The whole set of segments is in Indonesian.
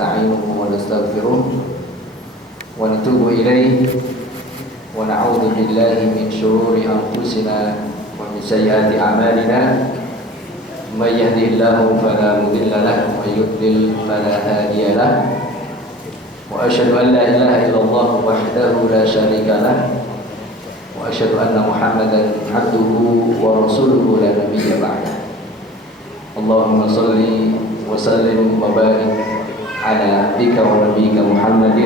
ونستعينه ونستغفره ونتوب إليه ونعوذ بالله من شرور أنفسنا ومن سيئات أعمالنا من يهده الله فلا مضل له ومن يضلل فلا هادي له وأشهد أن لا إله إلا الله وحده لا شريك له وأشهد أن محمدا عبده ورسوله لا نبي بعده اللهم صل وسلم وبارك على عبدك ونبيك محمد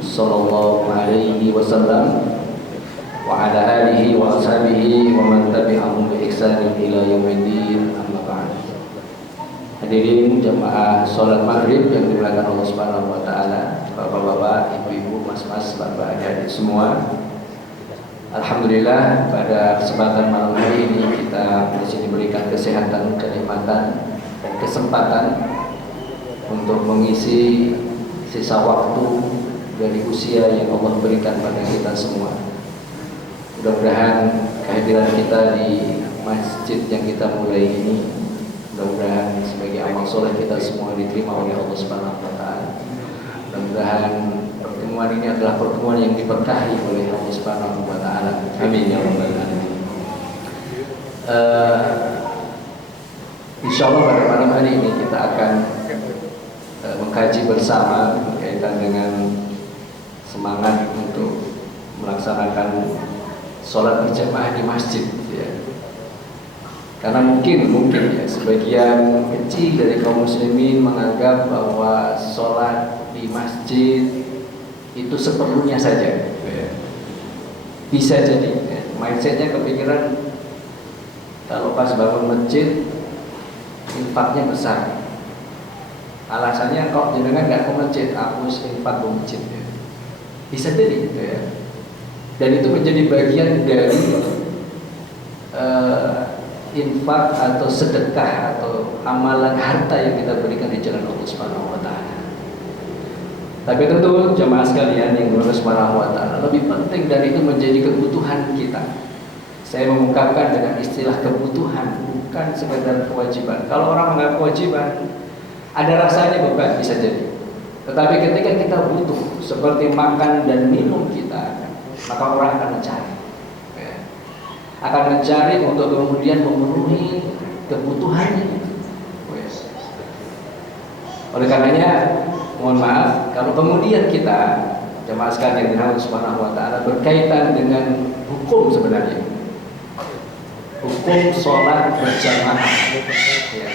صلى الله عليه وسلم وعلى آله وأصحابه ومن تبعهم بإحسان إلى يوم الدين أما بعد. Hadirin jamaah salat maghrib yang dimuliakan Allah Subhanahu wa taala, bapak-bapak, ibu-ibu, mas-mas, bapak adik semua. Alhamdulillah pada kesempatan malam hari ini kita di sini berikan kesehatan, kenikmatan dan kesempatan untuk mengisi sisa waktu dari usia yang Allah berikan pada kita semua. Mudah-mudahan kehadiran kita di masjid yang kita mulai ini, mudah-mudahan sebagai amal soleh kita semua diterima oleh Allah Subhanahu wa taala. Mudah-mudahan pertemuan ini adalah pertemuan yang diberkahi oleh Allah Subhanahu wa taala. Amin ya rabbal alamin. Insyaallah pada malam hari ini kita akan mengkaji bersama berkaitan dengan semangat untuk melaksanakan sholat berjamaah di masjid, ya. Karena mungkin ya sebagian kecil dari kaum muslimin menganggap bahwa sholat di masjid itu seperlunya saja, ya. Bisa jadi ya, mindsetnya kepikiran kalau pas bangun masjid infaknya besar. Alasannya kok jenengan nggak ke masjid, aku infak ke masjid, ya. Bisa jadi, ya. Dan itu menjadi bagian dari infak atau sedekah atau amalan harta yang kita berikan di jalan Allah Subhanahu wa taala. Tapi tentu jemaah sekalian yang Allah Subhanahu wa taala, lebih penting dari itu menjadi kebutuhan kita. Saya mengungkapkan dengan istilah kebutuhan, bukan sekedar kewajiban. Kalau orang menganggap kewajiban, ada rasanya beban, bisa jadi. Tetapi ketika kita butuh seperti makan dan minum kita, maka orang akan mencari, ya. Akan mencari untuk kemudian memenuhi kebutuhannya. Oleh karenanya, mohon maaf kalau kemudian kita jemaah sekalian yang Allah Subhanahu wa taala berkaitan dengan hukum sebenarnya, hukum sholat berjamaah, ya.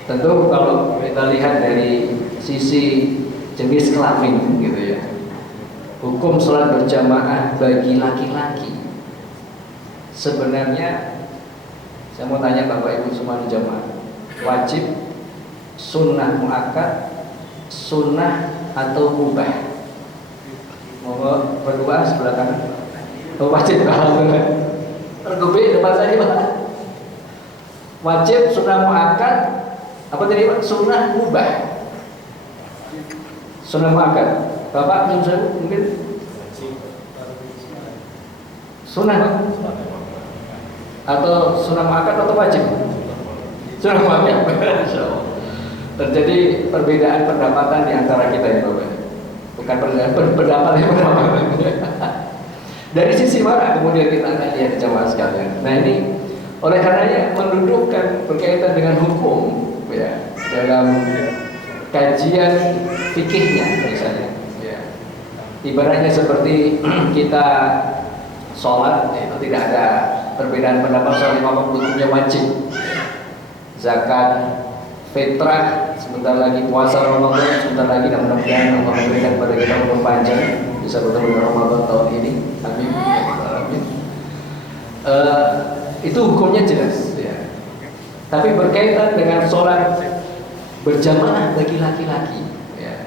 Tentu kalau kita lihat dari sisi jenis kelamin gitu ya, hukum sholat berjamaah bagi laki-laki sebenarnya, saya mau tanya bapak ibu semua di jamaah, wajib, sunnah muakkad, sunnah atau mubah? Mau berdua sebelah kanan. Oh, wajib, alhamdulillah. Tergobe depan saya pak. Wajib, sunnah muakkad, apa tadi pak? Sunnah mubah. Sunnah muakkad. Bapak mungkin sunnah pak? Atau sunnah muakkad atau wajib? Sunnah muakkad. Terjadi perbedaan pendapatan di antara kita ya bapak. Bukan perbedaan pendapat yang pendapatan. Dari sisi mana kemudian kita akan lihat jamaah sekalian. Nah ini oleh karenanya mendudukkan berkaitan dengan hukum, ya, dalam kajian fikihnya misalnya, ya. Ibaratnya seperti kita sholat, itu tidak ada perbedaan pendapat soal imam hukumnya wajib, zakat, fitrah, sebentar lagi puasa Ramadan, sebentar lagi, dan mudah-mudahan Allah memberikan kepada kita umur panjang bisa bertemu dengan Ramadan tahun ini, amin. Itu hukumnya jelas, ya. Tapi berkaitan dengan sholat berjamaah bagi laki-laki, ya.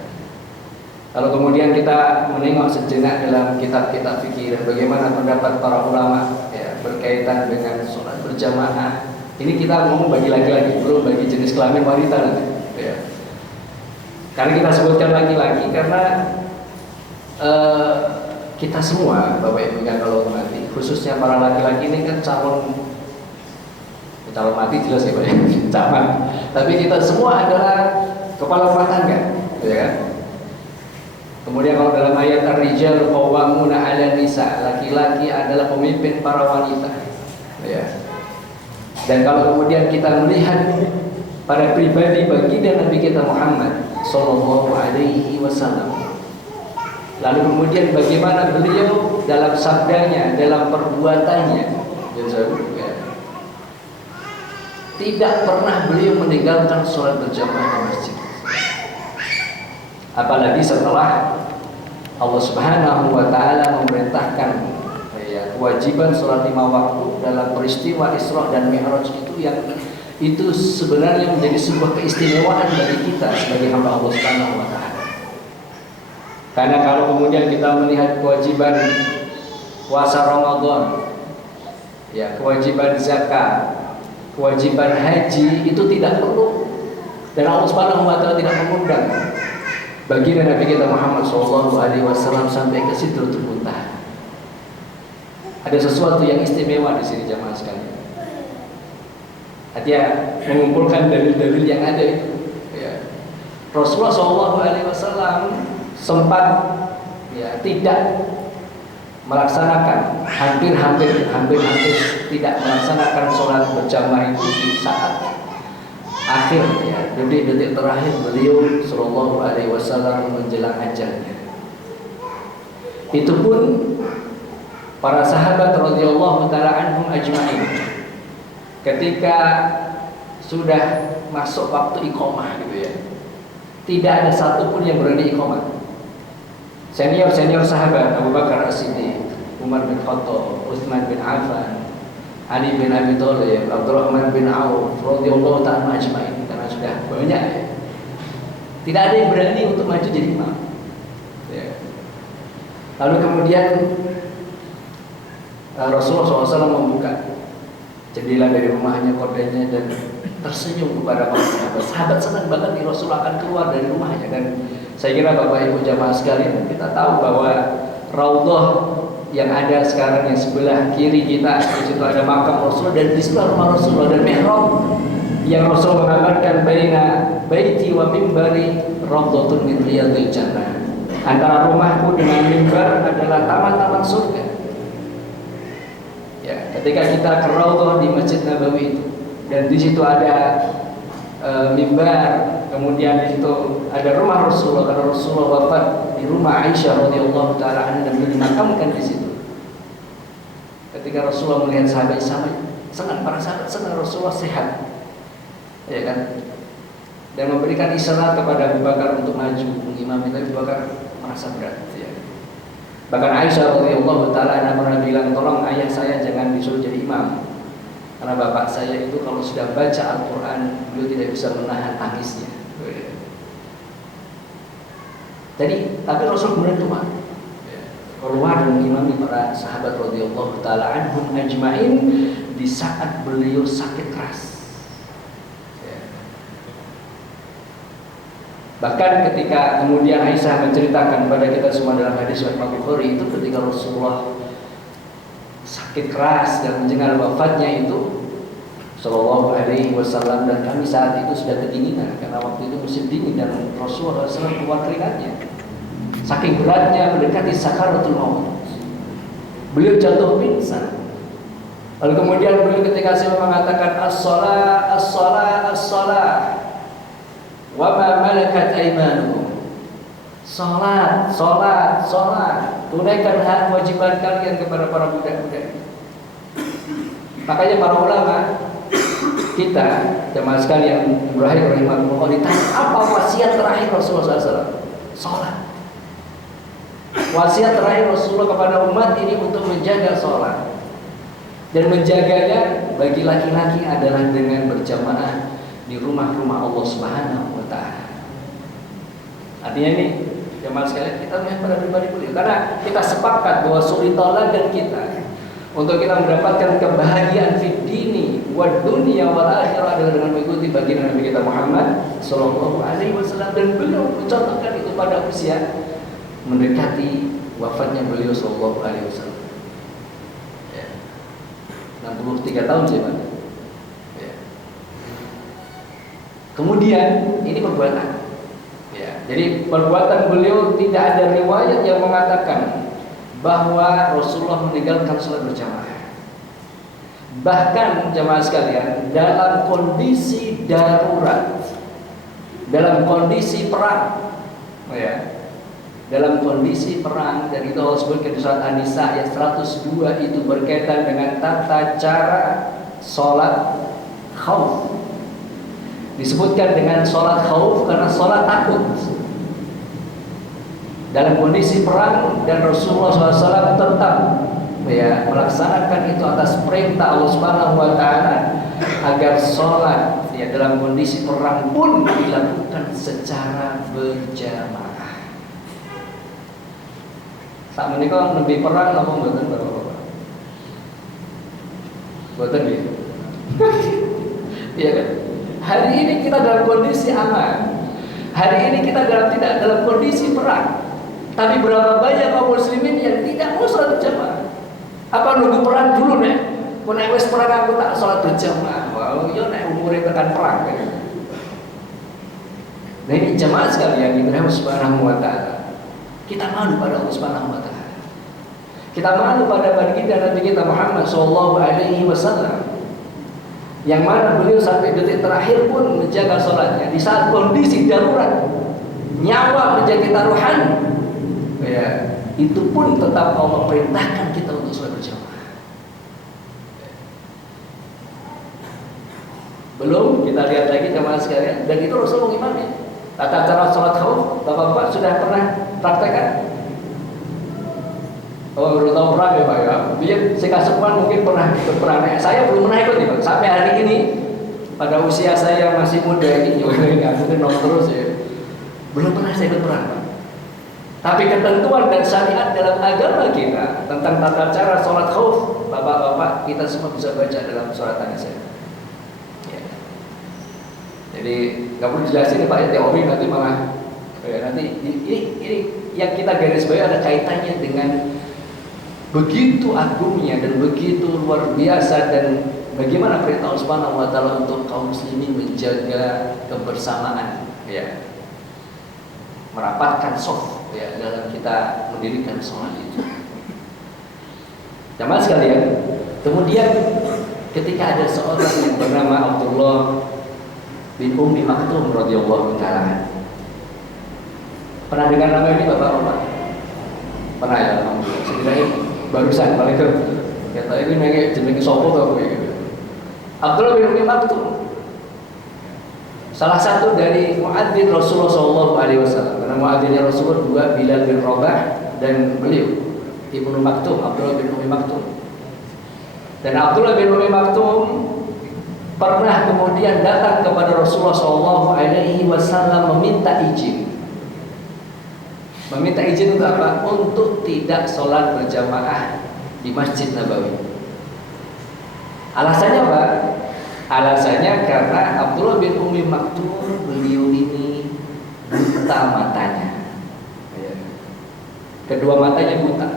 Kalau kemudian kita menengok sejenak dalam kitab-kitab fikih dan bagaimana pendapat para ulama, ya, berkaitan dengan sholat berjamaah, ini kita ngomong bagi laki-laki, belum bagi jenis kelamin wanita nanti, ya. Karena kita sebutkan laki-laki karena kita semua, bapak ibu yang kalau mati, khususnya para laki-laki ini kan calon mati jelas ya pak, camat. Tapi kita semua adalah kepala rumah tangga, ya kan? Kemudian kalau dalam ayat ar-rijal qawwamuna 'ala nisa, laki-laki adalah pemimpin para wanita. Ya. Dan kalau kemudian kita melihat pada pribadi baginda Nabi kita Muhammad sallallahu alaihi wasallam, lalu kemudian bagaimana beliau dalam sabdanya, dalam perbuatannya, ya, tidak pernah beliau meninggalkan sholat berjamaah di masjid. Apalagi setelah Allah Subhanahu wa taala memerintahkan ya, kewajiban sholat 5 waktu dalam peristiwa Isra dan Mi'raj itu sebenarnya menjadi sebuah keistimewaan bagi kita sebagai hamba Allah Subhanahu wa taala. Karena kalau kemudian kita melihat kewajiban puasa Ramadan, ya, kewajiban zakat, kewajiban haji itu tidak perlu, dan Allah Subhanahu wa taala tidak mengundang baginda Nabi kita Muhammad SAW sampai ke Sidratul Muntaha. Ada sesuatu yang istimewa di sini jamaah sekalian. Artinya mengumpulkan dalil-dalil yang ada itu. Ya. Rasulullah SAW sempat ya, tidak melaksanakan hampir tidak melaksanakan sholat berjamaah itu di saat akhir, ya, detik-detik terakhir beliau sallallahu alaihi wasallam menjelang ajalnya. Itu pun para sahabat radhiyallahu taala anhum ajma'in ketika sudah masuk waktu iqamah gitu ya, tidak ada satupun yang berani iqamah. Senior sahabat Abu Bakar As-Siddiq, Umar bin Khattab, Utsman bin Affan, Ali bin Abi Thalib, Abdurrahman bin Auf radhiyallahu ta'ala ajma'in, karena sudah banyak ya. Tidak ada yang berani untuk maju jadi imam. Ya. Lalu kemudian Rasulullah SAW membuka jendela dari rumahnya, kordenya, dan tersenyum kepada para sahabat. Sahabat senang banget nih Rasulullah akan keluar dari rumahnya. Dan saya kira Bapak Ibu jamaah sekalian, kita tahu bahwa Raudhah yang ada sekarang yang sebelah kiri kita, di situ ada makam Rasul, dan di sebelah rumah Rasulullah dan mihrab yang Rasul mengabarkan baina baiti wa mimbari raudhatun min riyadil jannah. Antara rumahku dengan mimbar adalah taman-taman surga. Ya, ketika kita ke Raudhah di Masjid Nabawi itu, dan di situ ada mimbar, kemudian di situ ada rumah Rasulullah karena Rasulullah wafat di rumah Aisyah radhiyallahu taala anha dan dimakamkan di situ. Ketika Rasulullah melihat sahabat senang, para sahabat senang Rasulullah sehat, ya kan, dan memberikan isyarat kepada Abu Bakar untuk maju mengimami, tapi Abu Bakar merasa berat. Ya. Bahkan Aisyah radhiyallahu taala anha pernah bilang, tolong ayah saya jangan disuruh jadi imam, karena bapak saya itu kalau sudah baca Al-Quran beliau tidak bisa menahan tangisnya. Jadi, tapi Rasul kemudian keluar dan mengimami para sahabat radhiyallahu taala anhum ajma'in di saat beliau sakit keras. Bahkan ketika kemudian Aisyah menceritakan kepada kita semua dalam hadis riwayat Bukhari itu, ketika Rasulullah sakit keras dan mendengar wafatnya itu sallallahu alaihi wasallam, dan kami saat itu sudah kedinginan karena waktu itu musim dingin dan Rasulullah SAW keluar keringatnya. Saking beratnya mendekati sakaratul maut, beliau jatuh pingsan. Lalu kemudian beliau ketika saya mengatakan as-shalah as-shalah as-shalah wa ma malakat aymanukum, salat salat salat, tunaikan hak kewajiban kalian kepada para budak-budak. Makanya para ulama kita jamaah sekalian Ibrahim rahimahullah ditanya apa wasiat terakhir Rasulullah SAW? Salat. Wasiat terakhir Rasulullah kepada umat ini untuk menjaga sholat, dan menjaganya bagi laki-laki adalah dengan berjamaah di rumah-rumah Allah Subhanahu wa taala. Artinya ini jamaah sekalian, kita melihat pada pribadi beliau, karena kita sepakat bahwa suri dan kita untuk kita mendapatkan kebahagiaan fid dini wa dunya wal akhirah adalah dengan mengikuti baginda Nabi kita Muhammad sallallahu alaihi wasallam, dan beliau mencontohkan itu pada usia mendekati wafatnya beliau sallallahu alaihi wasallam. Ya. 63 tahun sih, Pak. Ya. Kemudian ini perbuatan. Ya, jadi perbuatan beliau tidak ada riwayat yang mengatakan bahwa Rasulullah meninggalkan sholat berjamaah. Bahkan jamaah sekalian, dalam kondisi darurat, dalam kondisi perang, ya, dalam kondisi perang, dan itu Allah sebutkan di surat An-Nisa ayat 102 itu berkaitan dengan tata cara sholat khauf. Disebutkan dengan sholat khauf karena sholat takut dalam kondisi perang, dan Rasulullah SAW tetap ya melaksanakan itu atas perintah Allah Subhanahu wa taala agar sholat ya dalam kondisi perang pun dilakukan secara berjamaah. Saat menikah lebih perang apa mboten Bapak? Mboten gitu. Iya kan? Hari ini kita dalam kondisi aman. Hari ini kita tidak dalam kondisi perang. Tapi berapa banyak kaum muslimin yang tidak mau sholat berjamaah? Apa nunggu perang dulu nek? Kau nek wis perang aku tak sholat berjamaah. Wow, yo nek umure tekan perang kan. Nah ini jamaah sekalian Ibrahim Subhanahu wa taala. Kita malu pada Allah Subhanahu wa taala. Kita malu pada baginda Nabi kita Muhammad sallallahu alaihi wasallam. Yang mana beliau sampai detik terakhir pun menjaga sholatnya di saat kondisi darurat, nyawa menjadi taruhan. Ya, itu pun tetap Allah perintahkan kita untuk sholat berjamaah. Belum kita lihat lagi jamaah sekalian, dan itu Rasulullah mengimami. Tata cara sholat khauf, Bapak-bapak sudah pernah praktekkan? Oh, baru tahu pernah ya Pak ya. Biar si Kasukman mungkin pernah naik. Saya belum pernah ikut nih Pak. Sampai hari ini pada usia saya masih muda ini, mungkin terus ya. Belum pernah saya ikut perang Pak. Tapi ketentuan dan syariat dalam agama kita tentang tata cara sholat khauf, Bapak-bapak kita semua bisa baca dalam surat An-Nisa. Ya. Jadi nggak perlu jelasin Pak ya, teori nanti malah ya, nanti ini yang kita garis bawahi ada kaitannya dengan begitu agungnya dan begitu luar biasa, dan bagaimana perintah Allah Subhanahu wa taala untuk kaum muslimin menjaga kebersamaan ya, merapatkan shaf ya dalam kita mendirikan sholat itu. Jamaah sekalian, kemudian ketika ada seorang yang bernama Abdullah bin Ummi Maktum radhiyallahu taala. Pernah dengar nama ini Bapak-bapak? Pernah ya, alhamdulillah. Setidaknya barusan paling ke kata ini nanya jenenge sapa to gitu. Abdullah bin Ummi Maktum salah satu dari muadzin Rasulullah sallallahu alaihi wasallam. Karena muadzinnya Rasulullah dua, Bilal bin Rabah dan beliau Ibnu Maktum, Abdullah bin Ummi Maktum. Dan Abdullah bin Ummi Maktum pernah kemudian datang kepada Rasulullah sallallahu alaihi wasallam meminta izin. Meminta izin untuk apa? Untuk tidak sholat berjamaah di Masjid Nabawi. Alasannya apa? Alasannya karena Abdullah bin Ummi Maktum beliau ini buta matanya. Kedua matanya buta.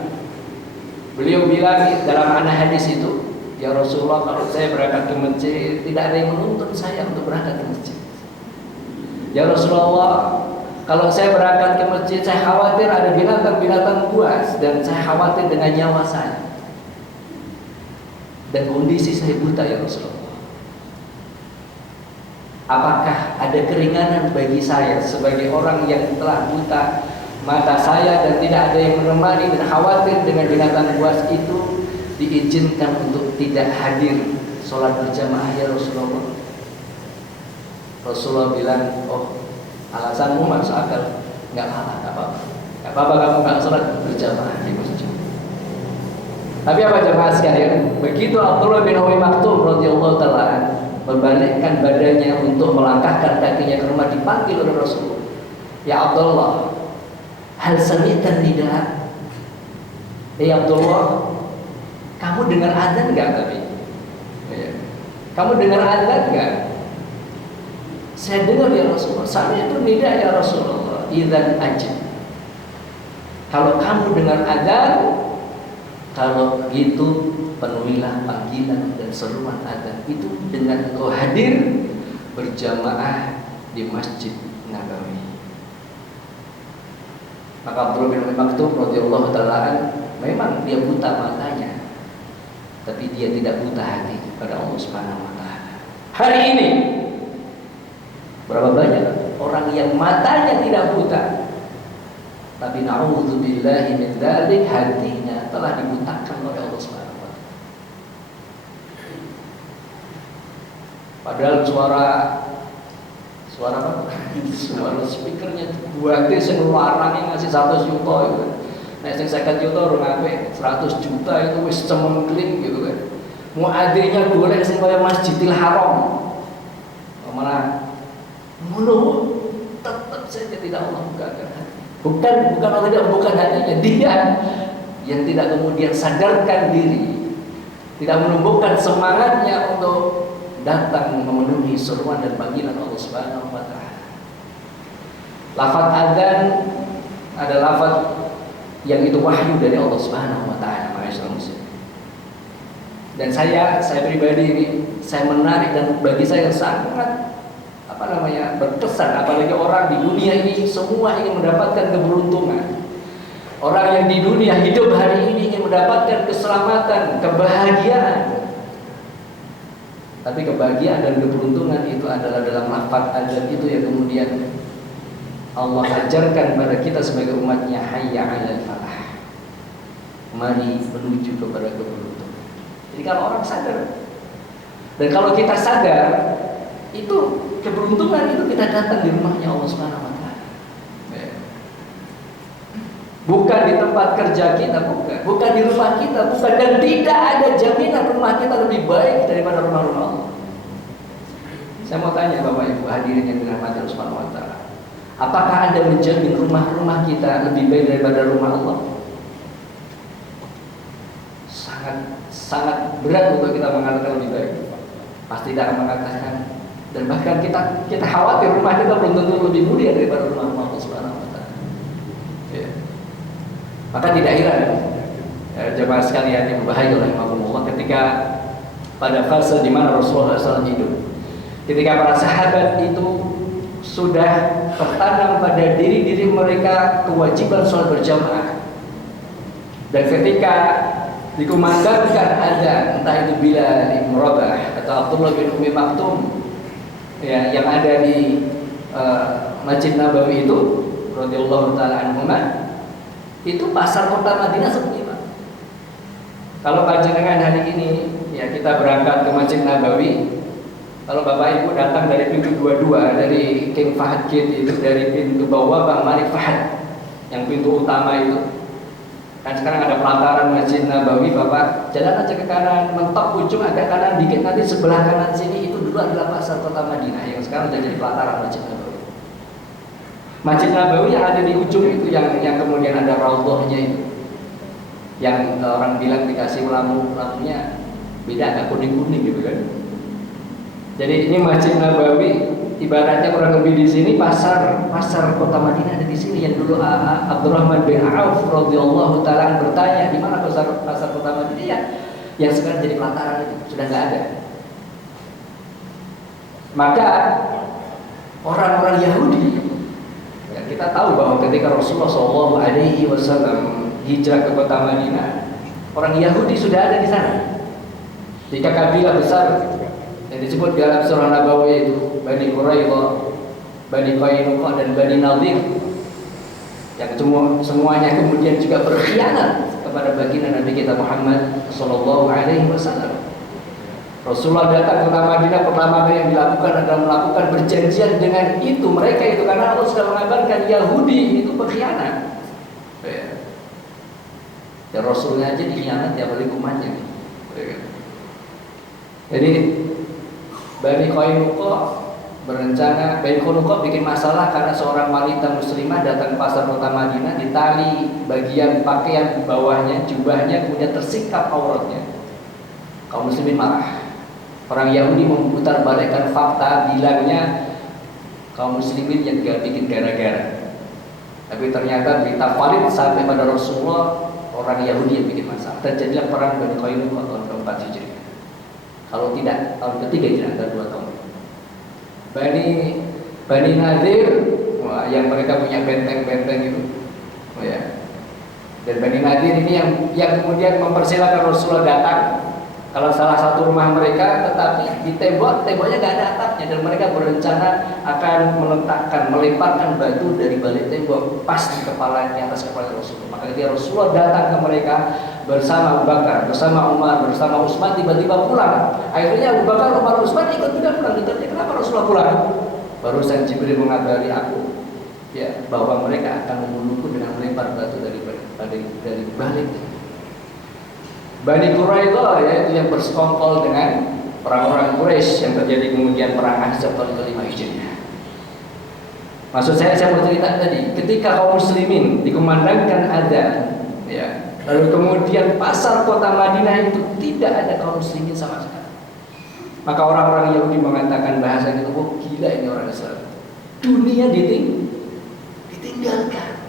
Beliau bilang dalam anak hadis itu, ya Rasulullah, kalau saya berangkat ke masjid tidak ada yang menuntut saya untuk berangkat ke masjid. Ya Rasulullah, kalau saya berangkat ke masjid, saya khawatir ada binatang-binatang buas, dan saya khawatir dengan nyawa saya. Dan kondisi saya buta ya Rasulullah. Apakah ada keringanan bagi saya sebagai orang yang telah buta mata saya dan tidak ada yang menemani dan khawatir dengan binatang buas itu, diizinkan untuk tidak hadir sholat berjamaah ya Rasulullah? Rasulullah bilang, oh, alasanmu masuk akal, nggak apa-apa kamu nggak sholat berjamaah di masjid. Tapi apa jamaah sekalian? Begitu Abdullah bin Ummi Maktum radhiyallahu taala membalikkan badannya untuk melangkahkan kakinya ke rumah, dipanggil oleh Rasulullah. Ya Abdullah, hal sami'tan nidaa? Abdullah, kamu dengar adzan nggak tadi? Kamu dengar adzan nggak? Saya dengar ya Rasulullah. Saya itu nidaa ya Rasulullah. Idzan ajib. Kalau kamu dengar adzan, kalau gitu penuhilah panggilan dan seruan adzan itu dengan engkau hadir berjamaah di Masjid Nabawi. Maka Abdullah bin Umi Maktum radhiyallahu taala memang dia buta matanya, tapi dia tidak buta hati pada Allah Subhanahu wa taala. Hari ini berapa banyak orang yang matanya tidak buta, tapi na'udzubillahi min dzalik, hatinya telah dibutakan oleh Allah Subhanahu wa taala. Padahal suara apa? Suara speakernya buat sing larang ngasih 100 juta gitu. Nek sing 50 juta orang apik, 100 juta itu wis cemengkling gitu kan. Muadzzinnya golek sing kaya Masjidil Haram. Malah ngono tetap saja tidak Allah bukakan hati. Bukan Allah tidak bukan hatinya, dia yang tidak kemudian sadarkan diri, tidak menumbuhkan semangatnya untuk datang memenuhi seruan dan panggilan Allah Subhanahu wa taala. Lafaz adzan ada lafaz yang itu wahyu dari Allah Subhanahu wa taala, ma'asyiral muslimin. Dan saya pribadi ini saya menarik, dan bagi saya sangat berkesan, apalagi orang di dunia ini semua ingin mendapatkan keberuntungan. Orang yang di dunia hidup hari ini ingin mendapatkan keselamatan, kebahagiaan. Tapi kebahagiaan dan keberuntungan itu adalah dalam lafaz adzan itu yang kemudian Allah ajarkan kepada kita sebagai umatnya, hayya 'alal falah. Mari menuju kepada keberuntungan. Jadi kalau orang sadar, dan kalau kita sadar, itu keberuntungan itu kita datang di rumahnya Allah Subhanahu wa taala. Bukan di tempat kerja kita, bukan di rumah kita, bukan, dan tidak ada jaminan rumah kita lebih baik daripada rumah-rumah Allah. Saya mau tanya Bapak Ibu hadirin yang dirahmati Allah Subhanahu wa taala, apakah Anda menjamin rumah-rumah kita lebih baik daripada rumah Allah? Sangat berat untuk kita mengatakan lebih baik. Pasti tidak akan mengatakan, dan bahkan kita khawatir rumah kita belum tentu lebih mulia daripada rumah Allah Subhanahu wa taala. Ya. Maka tidak heran jemaah sekalian yang berbahagia rahimahumullah, ketika pada fase di mana Rasulullah SAW hidup, ketika para sahabat itu sudah tertanam pada diri mereka kewajiban sholat berjamaah, dan ketika dikumandangkan adzan, entah itu Bilal bin Rabah atau Abdullah bin Umi Maktum ya, yang ada di Masjid Nabawi itu radhiyallahu taala anhuma, itu pasar kota Madinah seperti apa? Kalau panjenengan hari ini ya kita berangkat ke Masjid Nabawi, kalau Bapak Ibu datang dari pintu 22 dari King Fahd Gate itu, dari pintu bawah Bang Malik Fahd yang pintu utama itu, kan sekarang ada pelataran Masjid Nabawi, Bapak jalan aja ke kanan, mentok ujung agak kanan dikit, nanti sebelah kanan sini itu dulu adalah pasar kota Madinah yang sekarang sudah jadi pelataran Masjid Nabawi. Masjid Nabawi yang ada di ujung itu, yang kemudian ada raudhahnya itu, yang orang bilang dikasih lampunya beda, agak kuning-kuning gitu kan. Jadi ini Masjid Nabawi ibaratnya kurang lebih di sini pasar kota Madinah ada di sini, yang dulu Abdurrahman bin Auf radhiyallahu taala bertanya di mana pasar kota Madinah ya, yang sekarang jadi pelataran itu sudah nggak ada. Maka orang-orang Yahudi, ya, kita tahu bahwa ketika Rasulullah SAW hijrah ke kota Madinah, orang Yahudi sudah ada di sana. Jika kabilah besar yang disebut dalam surah Nabawi itu Bani Quraidah, Bani Qainuqa dan Bani Nadir, yang semuanya kemudian juga berkhianat kepada baginda Nabi kita Muhammad sallallahu alaihi wasallam. Rasulullah datang ke kota Madinah, pertama kali yang dilakukan adalah melakukan perjanjian dengan mereka itu, karena Allah sudah mengabarkan Yahudi itu berkhianat. Ya Rasulnya aja dikhianat, ya apalagi umatnya. Jadi Bani Qainuqa berencana, Bani Qainuqa bikin masalah karena seorang wanita muslimah datang ke pasar kota Madinah, ditali bagian pakaian di bawahnya, jubahnya, kemudian tersingkap auratnya. Kaum muslimin marah. Orang Yahudi memutarbalikkan fakta, bilangnya kaum muslimin yang gak bikin gara-gara. Tapi ternyata berita valid sampai pada Rasulullah, orang Yahudi yang bikin masalah. Terjadilah perang Bani Qainuqa tahun ke-4 Hijriah. Kalau tidak tahun ke-3 Hijriah, ada 2 tahun. Bani Nadir, yang mereka punya benteng-benteng itu, Oh ya. Dan Bani Nadir ini yang kemudian mempersilahkan Rasulullah datang kalau salah satu rumah mereka, tetapi di temboknya nggak ada atapnya, dan mereka berencana akan melemparkan batu dari balik tembok pas di atas kepala Rasulullah. Maka ketika Rasulullah datang ke mereka bersama Abu Bakar, bersama Umar, bersama Utsman, tiba-tiba pulang. Akhirnya Abu Bakar, Umar, Utsman ikut juga pulang. Ditanya kenapa Rasulullah pulang? Barusan Jibril mengabari aku, ya, bahwa mereka akan membunuhku dengan melempar batu dari balik. Bani Quraidah, yaitu yang bersekongkol dengan orang-orang Quraisy yang terjadi kemudian perang Ahzab tahun ke-5 Hijriah. Maksud saya mau cerita tadi, ketika kaum muslimin dikumandangkan adzan, ya, lalu kemudian pasar kota Madinah itu tidak ada kaum muslimin sama sekali. Maka orang-orang Yahudi mengatakan bahasa itu, oh gila ini orang Islam. Dunia ditinggalkan.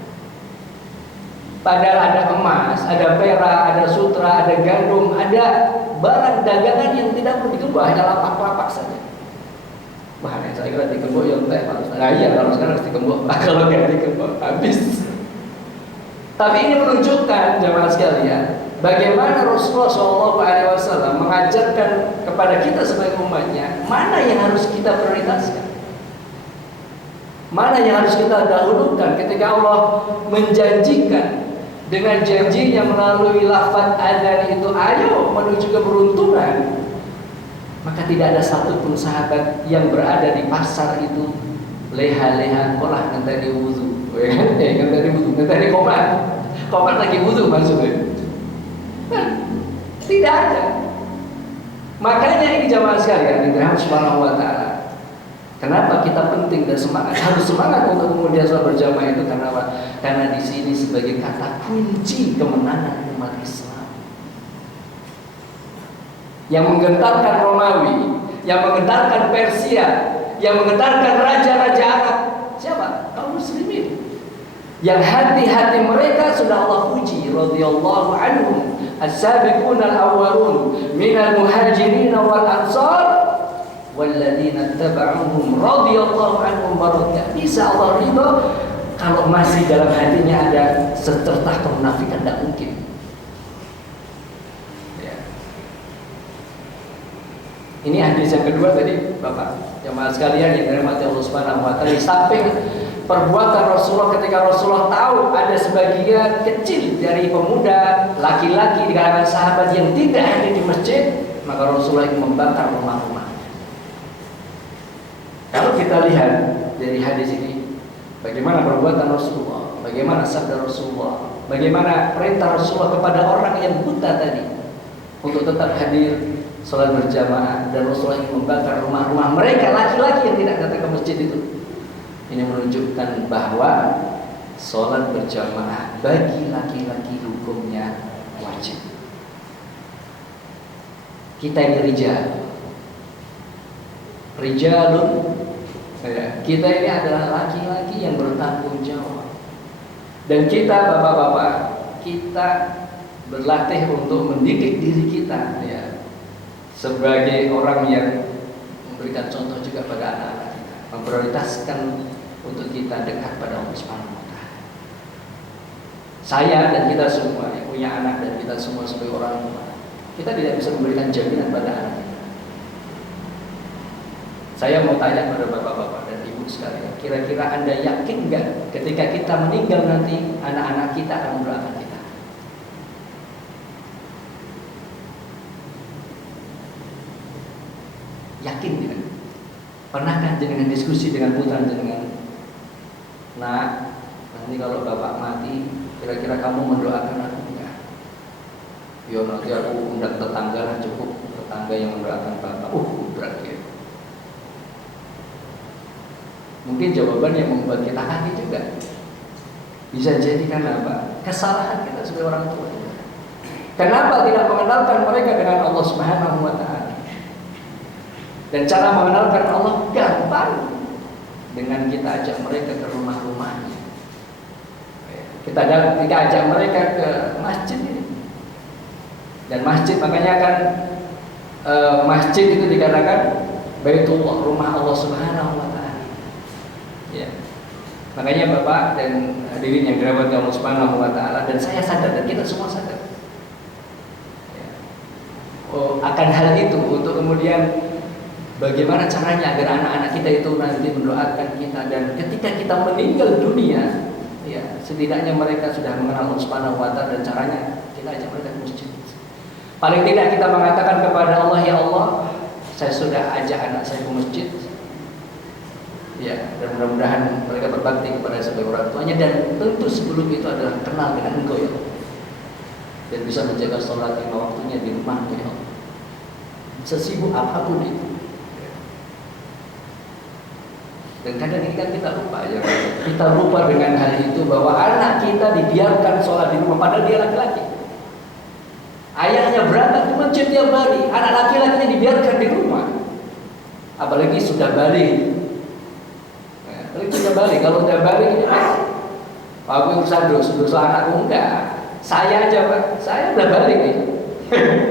Padahal ada emas, ada perak, ada sutra, ada gandum, ada barang dagangan yang tidak perlu dikembang, hanya lapak-lapak saja. Wah, saya kira dikembang yang teh harus. Nah iya, kalau sekarang harus dikembang. Nah, kalau nggak dikembang habis. Tapi ini menunjukkan jemaah sekalian, bagaimana Rasulullah SAW mengajarkan kepada kita sebagai umatnya, mana yang harus kita prioritaskan, mana yang harus kita dahulukan ketika Allah menjanjikan dengan janjinya melalui lafaz adzan itu, ayo menuju keberuntungan. Maka tidak ada satupun sahabat yang berada di pasar itu leha-leha kolah ngenteni wudu. Ngenteni wudu, ngenteni komat lagi wudu maksudnya. Tidak ada. Makanya ini jamaah sekalian, dirahmati Subhanahu wa taala. Kenapa kita penting dan harus semangat untuk kemudian sholat berjamaah itu, karena apa? Karena di sini sebagai kata kunci kemenangan umat Islam. Yang menggentarkan Romawi, yang menggentarkan Persia, yang menggentarkan raja-raja Arab, siapa? Kaum muslimin. Yang hati-hati mereka sudah Allah puji, radhiyallahu anhum, as-sabiquna al-awwalun minal muhajirin wal ansar walladzina taba'uhum radhiyallahu anhum barakah. Bisa Allah ridha kalau masih dalam hatinya ada secercah kemunafikan, tidak mungkin. Ya. Ini hadis yang kedua tadi, Bapak jemaah sekalian yang dirahmati Allah Subhanahu wa taala. Samping perbuatan Rasulullah ketika Rasulullah tahu ada sebagian kecil dari pemuda laki-laki di kalangan sahabat yang tidak hadir di masjid, maka Rasulullah itu membakar rumah-rumah. Kalau kita lihat dari hadis ini, bagaimana perbuatan Rasulullah, bagaimana sabda Rasulullah, bagaimana perintah Rasulullah kepada orang yang buta tadi untuk tetap hadir sholat berjamaah, dan Rasulullah ingin membakar rumah-rumah mereka laki-laki yang tidak datang ke masjid itu. Ini menunjukkan bahwa sholat berjamaah bagi laki-laki hukumnya wajib. Kita ini rijalun, kita ini adalah laki-laki yang bertanggung jawab. Dan kita bapak-bapak, kita berlatih untuk mendidik diri kita, ya, sebagai orang yang memberikan contoh juga pada anak-anak kita, memprioritaskan untuk kita dekat pada Allah Subhanahu wa taala. Saya dan kita semua yang punya anak dan kita semua sebagai orang tua, kita tidak bisa memberikan jaminan pada anak kita. Saya mau tanya pada bapak-bapak dan ibu sekalian, kira-kira Anda yakin nggak ketika kita meninggal nanti anak-anak kita akan mendoakan kita? Yakin tidak? Pernahkah dengan diskusi dengan putra dengan, nah, nanti kalau bapak mati, kira-kira kamu mendoakan aku enggak? Ya nanti aku undang tetangga lah, cukup tetangga yang mendoakan bapak. Berat ya. Mungkin jawaban yang membuat kita kaget juga. Bisa jadi karena apa? Kesalahan kita sebagai orang tua. Kenapa tidak mengenalkan mereka dengan Allah Subhanahu wa taala? Dan cara mengenalkan Allah gampang, dengan kita ajak mereka ke rumah-rumahnya. Kita ajak mereka ke masjid ini. Dan masjid, makanya kan masjid itu dikatakan Baitullah, rumah Allah Subhanahu wa taala. Ya. Makanya Bapak dan hadirin yang dirahmati Allah Subhanahu wa taala, dan saya sadar dan kita semua sadar akan hal itu, untuk kemudian bagaimana caranya agar anak-anak kita itu nanti mendoakan kita, dan ketika kita meninggal dunia, ya setidaknya mereka sudah mengenal Allah Subhanahu wa taala, dan caranya kita ajak mereka ke masjid. Paling tidak kita mengatakan kepada Allah, ya Allah, saya sudah ajak anak saya ke masjid. Ya, dan mudah-mudahan mereka berbakti kepada sebagai orang tuanya, dan tentu sebelum itu adalah kenal dengan Engkau ya Allah, dan bisa menjaga sholat lima waktunya di rumahnya ya Allah, sesibuk apapun itu. Dan kadang ini kan kita lupa ya, kita lupa dengan hal itu, bahwa anak kita dibiarkan sholat di rumah padahal dia laki-laki. Ayahnya berangkat ke masjid tiap hari, anak laki-lakinya dibiarkan di rumah, apalagi sudah balik. Sudah balik, kalau sudah balik ini aku urusan dosa anakku, enggak. Saya aja Pak, saya udah balik nih.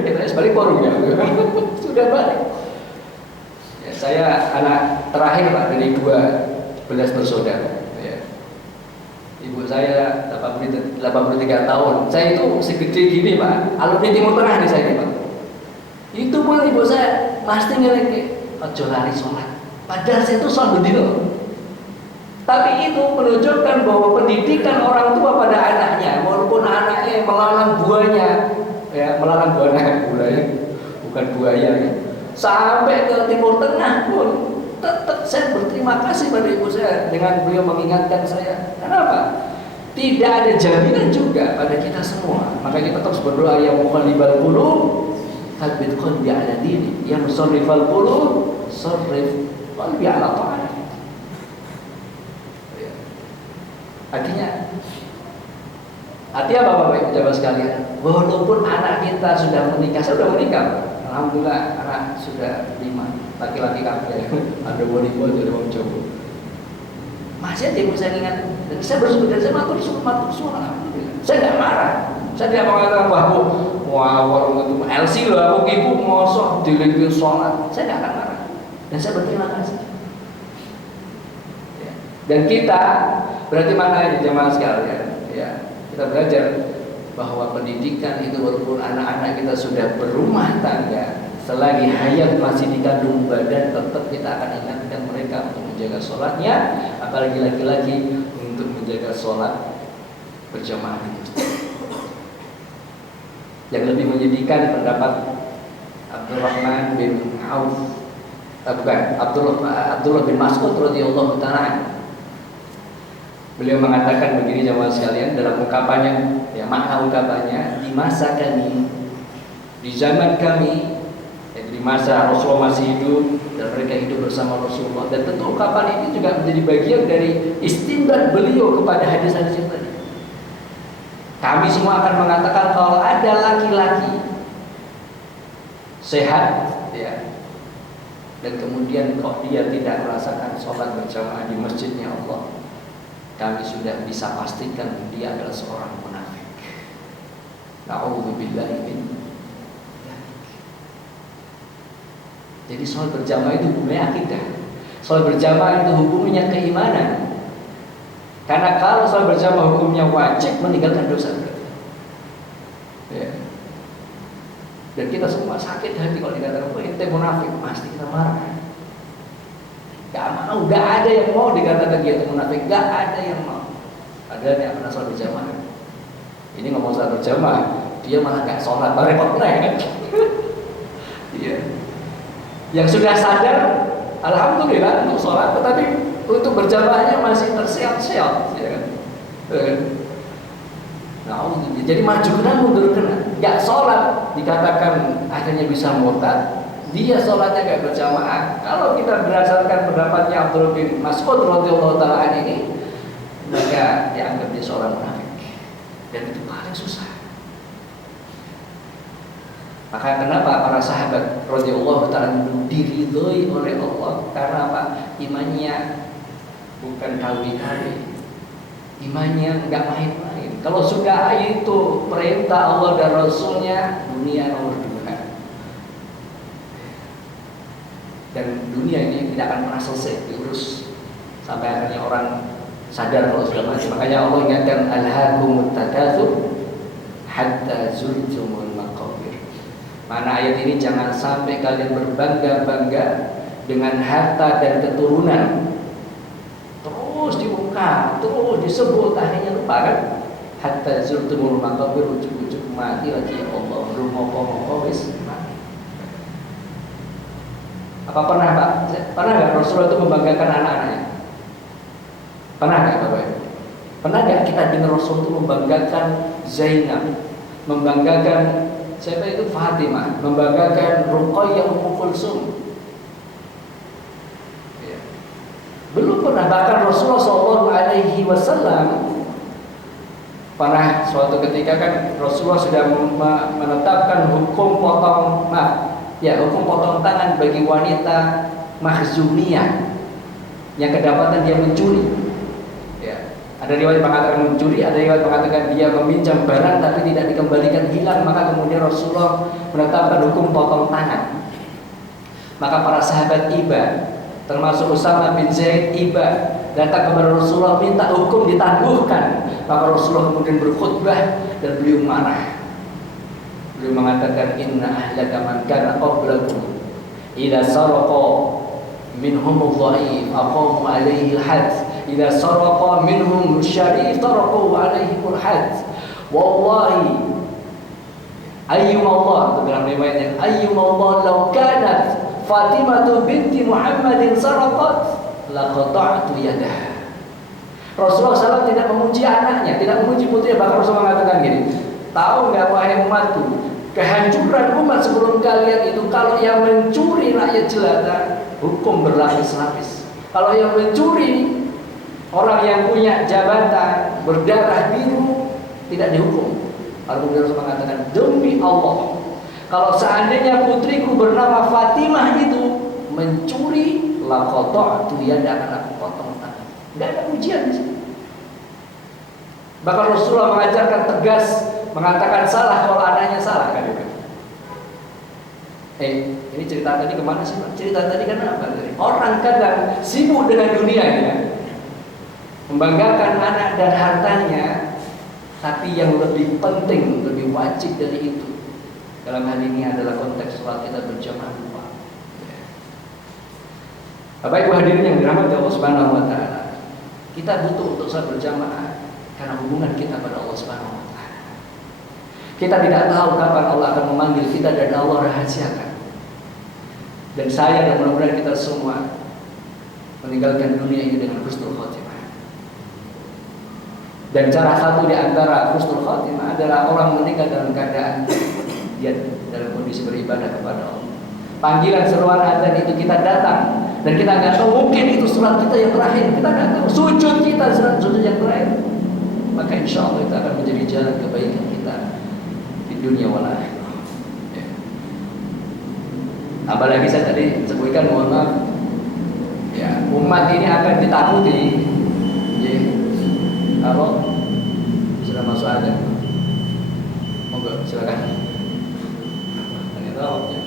Kita balik forum ya. Sudah balik. Ya, saya anak terakhir Pak dari 12 bersaudara. Ya. Ibu saya 83 tahun. Saya itu segede gini Pak. Alumni Timur Tengah nih saya nih Pak. Itu pun ibu saya pasti ngelek, ojo lari sholat. Padahal saya itu sholat berdino. Tapi itu menunjukkan bahwa pendidikan orang tua pada anaknya, walaupun anaknya melalang buahnya, ya melalang buahnya, bukan buaya, ya. Sampai ke Timur Tengah pun, tetap saya berterima kasih pada ibu saya dengan beliau mengingatkan saya. Kenapa? Tidak ada jaminan juga pada kita semua. Maka kita terus berdoa, ya muqallibal qulub, tsabbit qalbi ala dini, ya musarrifal qulub, sarrif qalbi ala ta'atik. Artinya apa Bapak Ibu jamaah sekalian? Walaupun anak kita sudah menikah, saya sudah menikah, alhamdulillah anak sudah 5, laki-laki kabeh, ada wanita ada orang cowok. Masih ada ibu saya ingat, dan saya bersyukur, dan saya matur suara, alhamdulillah. Saya tidak marah, saya tidak mengatakan bahwa wah warung itu LC loh, aku ibu mosok dilingkuh sholat, saya tidak akan marah, dan saya berterima kasih. Dan kita berarti mana jemaah sekalian, ya kita belajar bahwa pendidikan itu walaupun anak-anak kita sudah berumah tangga, selagi hayat masih dikandung badan, tetap kita akan ingatkan mereka untuk menjaga sholatnya, apalagi laki-laki untuk menjaga sholat berjamaah di masjid. Yang lebih menyedihkan pendapat Abdurrahman bin Auf, Abdullah bin Mas'ud radhiyallahu ta'ala. Beliau mengatakan begini jemaah sekalian dalam ungkapannya, ya makna ungkapannya, di masa kami, di zaman kami, ya, di masa Rasulullah masih hidup dan mereka hidup bersama Rasulullah, dan tentu ungkapan ini juga menjadi bagian dari istinbat beliau kepada hadis-hadis yang tadi. Kami semua akan mengatakan kalau ada laki-laki sehat, ya, dan kemudian kok dia tidak merasakan sholat berjamaah di masjidnya Allah, kami sudah bisa pastikan dia adalah seorang munafik. Na'udzubillahi min dzalik. Jadi sholat berjamaah itu hukumnya akidah. Sholat berjamaah itu hukumnya keimanan. Karena kalau sholat berjamaah hukumnya wajib, meninggalkan dosa berarti. Ya. Dan kita semua sakit hati kalau dikatakan ente munafik, pasti kita marah. Gak mau, gak ada yang mau dikatakan dia itu munafik, gak ada yang mau. Padahal yang pernah sholat berjamaah. Ini ngomong sholat berjamaah, dia malah gak sholat, repot kan? Iya. Yang sudah sadar, alhamdulillah untuk sholat, tetapi untuk berjamaahnya masih terseok-seok, ya kan? Nah, jadi maju kena mundur kena, gak sholat dikatakan akhirnya bisa murtad. Dia sholatnya gak berjamaah. Kalau kita berdasarkan pendapatnya Abdullah bin Mas'ud radhiyallahu ta'ala ini, maka dianggap dia seorang munafik, dan itu paling susah. Maka kenapa para sahabat radhiyallahu ta'ala diridhoi oleh Allah? Karena apa? Imannya bukan kali-kali, imannya nggak main-main. Kalau sudah itu perintah Allah dan Rasulnya, dunia nomor 2. Dan dunia ini tidak akan pernah selesai diurus sampai akhirnya orang sadar kalau sudah mati. Makanya Allah ingatkan alhaakumut takatsur hatta zurtumul maqabir. Mana ayat ini jangan sampai kalian berbangga-bangga dengan harta dan keturunan. Terus diungkap, terus disebut, akhirnya lupa kan? Hatta zurtumul maqabir, ujuk-ujuk mati lagi, ya Allah, belum ngopo-ngopo wis mati. Apa pernah Pak? Pernah nggak Rasulullah itu membanggakan anak-anaknya? Pernah nggak Bapak? Pernah nggak kita dengar Rasul itu membanggakan Zainab, membanggakan siapa itu Fatimah, membanggakan Ruqayyah Ummu Kulsum? Ya. Belum pernah. Bahkan Rasulullah SAW pernah suatu ketika kan Rasulullah sudah menetapkan hukum potong hukum potong tangan bagi wanita Makhzumiyah yang kedapatan dia mencuri. Ya. Ada riwayat mengatakan mencuri, ada riwayat mengatakan dia meminjam barang tapi tidak dikembalikan, hilang. Maka kemudian Rasulullah menetapkan hukum potong tangan. Maka para sahabat iba, termasuk Usama bin Zaid iba, datang kepada Rasulullah minta hukum ditangguhkan. Maka Rasulullah kemudian berkhutbah dan beliau marah. Beliau mengatakan inna ahlaka man kana qablakum idza saraqa minhum dhaif aqamu alaihi al-hadd idza saraqa minhum syarif taraqu alaihi al-hadd wallahi ayyumallah, dalam riwayatnya ayyumallah law kanat Fatimah binti Muhammadin saraqat la qata'tu yadaha. Rasulullah SAW tidak memuji anaknya, tidak memuji putrinya. Bahkan Rasulullah mengatakan gini, tahu nggak wahai umatku, kehancuran umat sebelum kalian itu kalau yang mencuri rakyat jelata hukum berlapis-lapis. Kalau yang mencuri orang yang punya jabatan berdarah biru tidak dihukum. Lalu Rasulullah mengatakan demi Allah, kalau seandainya putriku bernama Fatimah itu mencuri, la qata'tu yadaha, akan aku potong tangan. Tidak ada ujian di sini. Bahkan Rasulullah mengajarkan tegas, mengatakan salah kalau anaknya salah kan? Ini cerita tadi kemana sih Pak? Cerita tadi kan apa? Orang kadang sibuk dengan dunianya, membanggakan anak dan hartanya, tapi yang lebih penting, lebih wajib dari itu dalam hal ini adalah konteks sholat kita berjamaah. Bapak Ibu hadirin yang dirahmati Allah Subhanahu wa taala. Kita butuh untuk sholat berjamaah karena hubungan kita pada Allah Subhanahu wa taala. Kita tidak tahu kapan Allah akan memanggil kita dan Allah rahasiakan. Dan saya dan mudah-mudahan kita semua meninggalkan dunia ini dengan husnul khotimah. Dan cara satu di antara husnul khotimah adalah orang meninggal dalam keadaan dia dalam kondisi beribadah kepada Allah. Panggilan seruan azan itu kita datang dan kita nggak tahu, mungkin itu surat kita yang terakhir, kita nggak tahu, sujud kita sujud yang terakhir. Maka insya Allah itu akan menjadi jalan kebaikan kita di dunia wal akhirah. Ya. Apalagi saya tadi sebutkan, mohon maaf, ya, umat ini akan ditakuti. Ya. Kalau sudah masuk azan, monggo silakan. Tanya jawab ya.